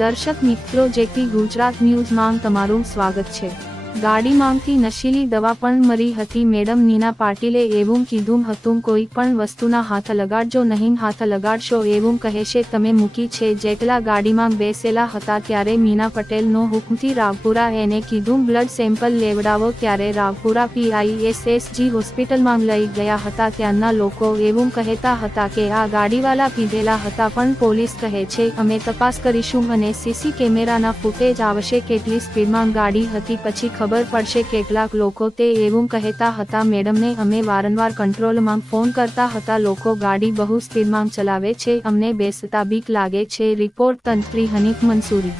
દર્શક મિત્રો, જેપી ગુજરાત ન્યૂઝમાં તમારું સ્વાગત છે। ગાડીમાંથી નશીલી દવા પણ મળી હતી। મેડમ નીના પાટીલે એવું કીધું હતું, કોઈ પણ વસ્તુના હાથ લગાડજો નહીં, હાથ લગાડશો એવું કહેશે તમે મૂકી છે। જેટલા ગાડીમાં બેસેલા હતા ત્યારે મીના પટેલનો હુકમથી રાવપુરા એને કીધું બ્લડ સેમ્પલ લેવડાવો, ત્યારે રાવપુરા PISSG હોસ્પિટલમાં લઈ ગયા હતા। ત્યાંના લોકો એવું કહેતા હતા કે આ ગાડીવાલા પીધેલા હતા, પણ પોલીસ કહે છે અમે તપાસ કરીશું અને CC કેમેરાના ફૂટેજ આવશે, કેટલી સ્પીડમાં ગાડી હતી પછી ખબર પડશે। કેટલાક લોકો તે એવું કહેતા હતા મેડમને અમે વારંવાર કંટ્રોલમાં ફોન કરતા હતા, લોકો ગાડી બહુ સ્પીડમાં ચલાવે છે, અમને બેસતા બીક લાગે છે। રિપોર્ટ તંત્રી હનીફ મંસૂરી।